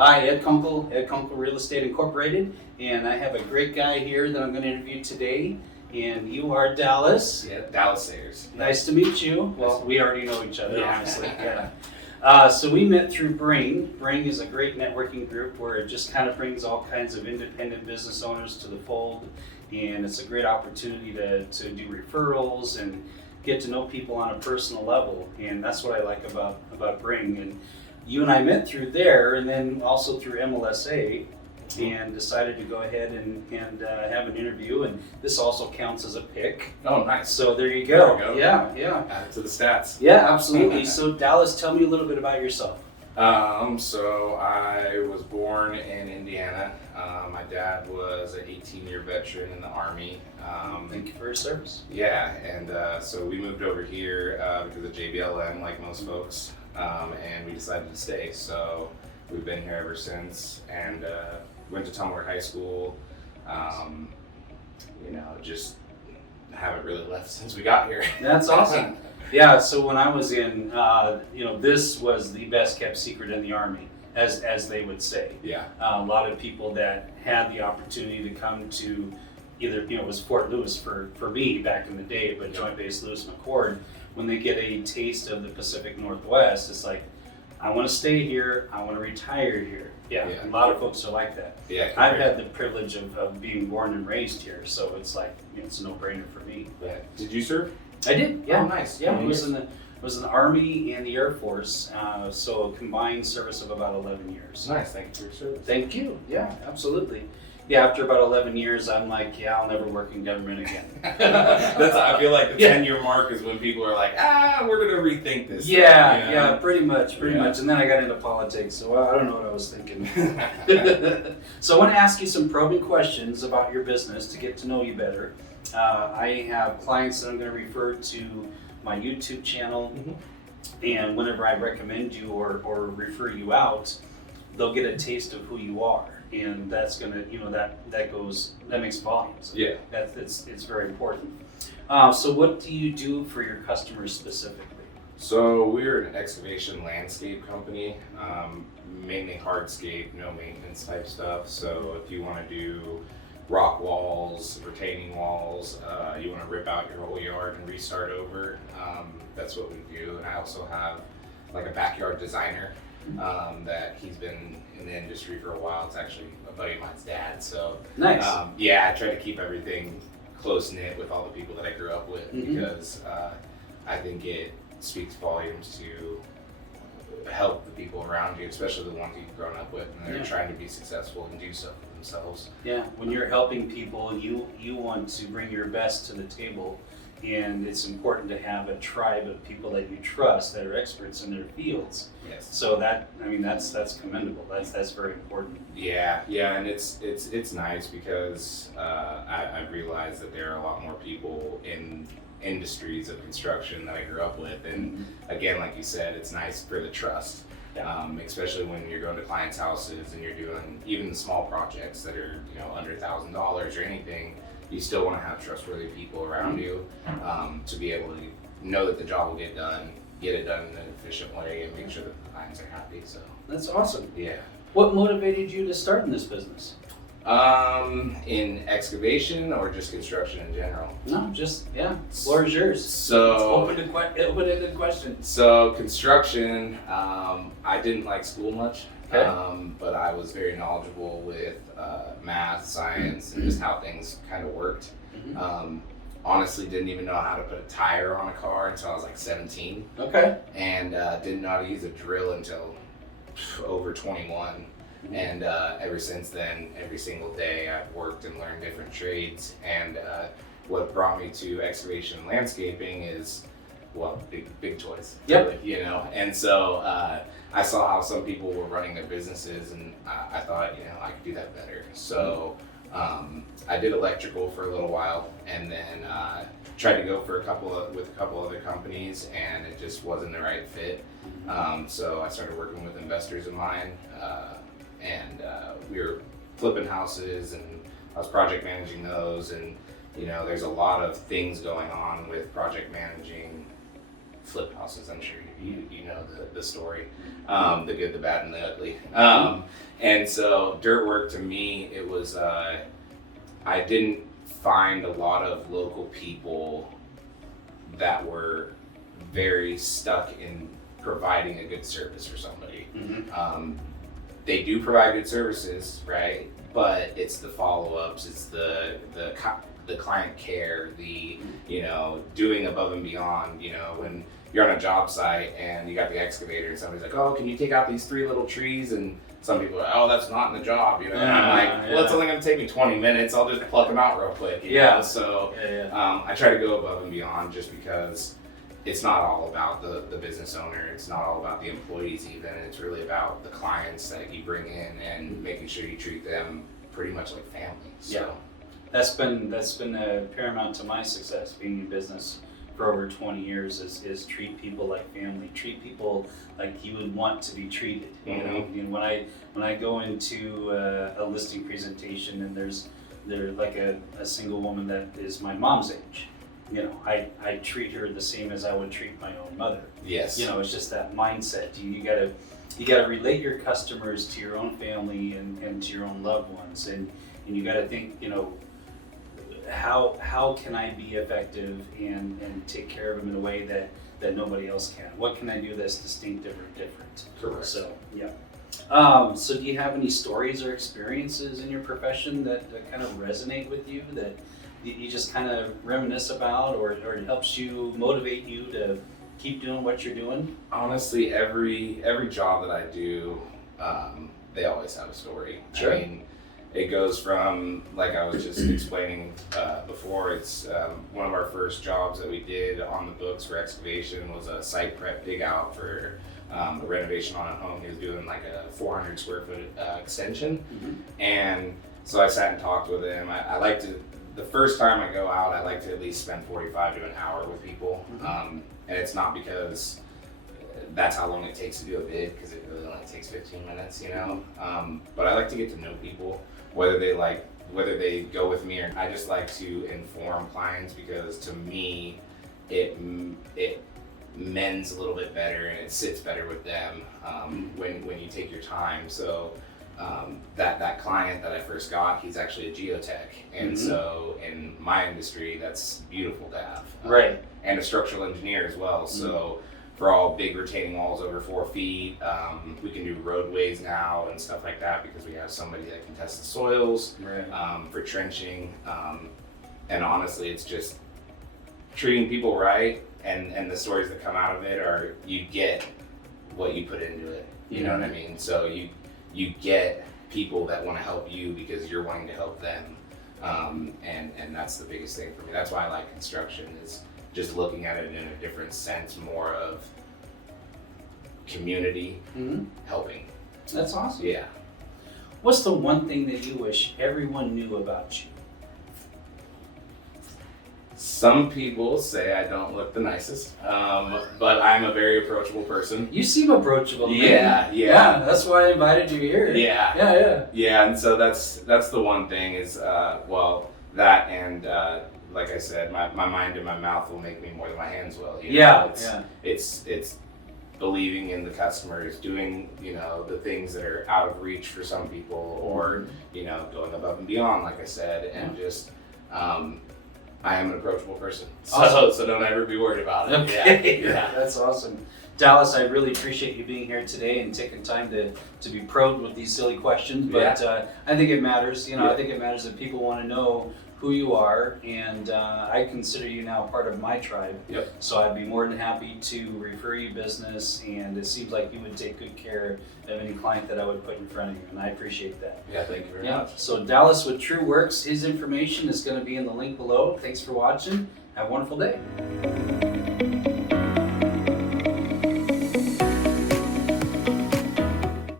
Hi, Ed Kunkel, Ed Kunkel Real Estate Incorporated, and I have a great guy here that I'm going to interview today, and you are Dallas. Yeah, Dallas Sayers. Nice to meet you. Well, we already know each other, Yeah. honestly. Yeah. So we met through Bring. Bring is a great networking group where it just kind of brings all kinds of independent business owners to the fold, and it's a great opportunity to do referrals and get to know people on a personal level, and that's what I like about Bring. And you and I met through there, and then also through MLSA, and decided to go ahead and have an interview. And this also counts as a pick. Oh, nice. So there you go. There we go. Yeah. Add it to the stats. Yeah, absolutely. So Dallas, tell me a little bit about yourself. So I was born in Indiana. My dad was an 18-year veteran in the Army. Thank you for your service. Yeah, and so we moved over here because of JBLM, like most folks, and we decided to stay. So we've been here ever since, and went to Tumwater High School. Just haven't really left since we got here. That's awesome. Yeah, so when I was in, this was the best kept secret in the Army, as they would say. Yeah. A lot of people that had the opportunity to come to either, it was Fort Lewis for me back in the day, but Joint Base Lewis McChord, when they get a taste of the Pacific Northwest, it's like, I want to stay here, I want to retire here. Yeah, Yeah. a lot of folks are like that. Yeah. I've had the privilege of being born and raised here, so it's like, it's a no-brainer for me. Yeah. Did you serve? I did, yeah. Oh, nice. Yeah, I Nice. was in the Army and the Air Force, so a combined service of about 11 years. Nice. Thank you for your service. Thank you. Yeah, absolutely. Yeah, after about 11 years, I'm like, yeah, I'll never work in government again. I feel like the Yeah. 10-year mark is when people are like, we're gonna rethink this. Yeah, thing, you know? yeah, pretty much. And then I got into politics, so I don't know what I was thinking. So I want to ask you some probing questions about your business to get to know you better. I have clients that I'm going to refer to my YouTube channel, and whenever I recommend you or refer you out, they'll get a taste of who you are, and that's going to, that makes volumes. Yeah. It's very important. So what do you do for your customers specifically? So we're an excavation landscape company, mainly hardscape, no maintenance type stuff. So if you want to do rock walls, retaining walls, you want to rip out your whole yard and restart over, that's what we do. And I also have like a backyard designer that he's been in the industry for a while. It's actually a buddy of mine's dad. So Nice. I try to keep everything close knit with all the people that I grew up with because I think it speaks volumes to help the people around you, especially the ones you've grown up with, and they're trying to be successful and do stuff for themselves. Yeah, when you're helping people, you want to bring your best to the table, and it's important to have a tribe of people that you trust that are experts in their fields. Yes. So that's commendable. That's very important. Yeah, and it's nice because I've realized that there are a lot more people in industries of construction that I grew up with, and again, like you said, it's nice for the trust. Especially when you're going to clients' houses and you're doing even the small projects that are under $1,000 or anything. You still want to have trustworthy people around you to be able to know that the job will get it done in an efficient way, and make sure that the clients are happy. So That's awesome. yeah. What motivated you to start in this business? In excavation or just construction in general? No, floor is yours. So Open-ended question. So construction, I didn't like school much, Okay. but I was very knowledgeable with math, science, and just how things kind of worked. Honestly, didn't even know how to put a tire on a car until I was like 17, Okay. and didn't know how to use a drill until over 21. And ever since then, every single day I've worked and learned different trades. And what brought me to excavation and landscaping is, well, big choice. Yep. Really, And so I saw how some people were running their businesses, and I thought, I could do that better. So I did electrical for a little while, and then tried to go for with a couple other companies, and it just wasn't the right fit. So I started working with investors of mine. And we were flipping houses, and I was project managing those, and there's a lot of things going on with project managing flip houses. I'm sure you know the story, the good, the bad, and the ugly. And so dirt work to me, it was I didn't find a lot of local people that were very stuck in providing a good service for somebody. They do provide good services, right? But it's the follow-ups, it's the client care, the doing above and beyond. When you're on a job site and you got the excavator and somebody's like, oh, can you take out these 3 little trees? And some people are like, oh, that's not in the job, And I'm like, well, it's only gonna take me 20 minutes. I'll just pluck them out real quick. You know? So I try to go above and beyond just because it's not all about the business owner. It's not all about the employees even. It's really about the clients that you bring in and making sure you treat them pretty much like family. So. That's been paramount to my success being in business for over 20 years is treat people like family, treat people like you would want to be treated. And when I go into a listing presentation and there's like a single woman that is my mom's age, I treat her the same as I would treat my own mother. Yes. It's just that mindset. You gotta relate your customers to your own family and to your own loved ones, and you gotta think, how can I be effective and take care of them in a way that nobody else can? What can I do that's distinctive or different? Correct. So so do you have any stories or experiences in your profession that kind of resonate with you, that you just kind of reminisce about, or it helps you, motivate you to keep doing what you're doing? Honestly, every job that I do, they always have a story. Sure. I mean, it goes from, like I was just explaining before, it's one of our first jobs that we did on the books for excavation was a site prep dig out for a renovation on a home. He was doing like a 400 square foot extension. And so I sat and talked with him. I like to, the first time I go out, I like to at least spend 45 to an hour with people. And it's not because that's how long it takes to do a bid, because it really only takes 15 minutes, But I like to get to know people, whether they go with me or I just like to inform clients, because to me, it mends a little bit better and it sits better with them when you take your time. So that client that I first got, he's actually a geotech, and so in my industry, that's beautiful to have. Right. And a structural engineer as well. So for all big retaining walls over 4 feet, we can do roadways now and stuff like that because we have somebody that can test the soils for trenching. And honestly, it's just treating people right, and the stories that come out of it are you get what you put into it. You know what I mean? So you get people that want to help you because you're wanting to help them. And that's the biggest thing for me. That's why I like construction, is just looking at it in a different sense, more of community helping. That's awesome. Yeah. What's the one thing that you wish everyone knew about you? Some people say I don't look the nicest, but I'm a very approachable person. You seem approachable, man. Yeah. That's why I invited you here. Yeah, and so that's the one thing is, that and like I said, my mind and my mouth will make me more than my hands will. It's believing in the customers, doing the things that are out of reach for some people, or going above and beyond, like I said, and just I am an approachable person, so don't ever be worried about it. Okay. Yeah, that's awesome. Dallas, I really appreciate you being here today and taking time to be probed with these silly questions, but I think it matters. I think it matters that people want to know who you are, and I consider you now part of my tribe. Yep. So I'd be more than happy to refer you business, and it seems like you would take good care of any client that I would put in front of you, and I appreciate that. Yeah, thank you very much. So Dallas with True Works, his information is going to be in the link below. Thanks for watching. Have a wonderful day.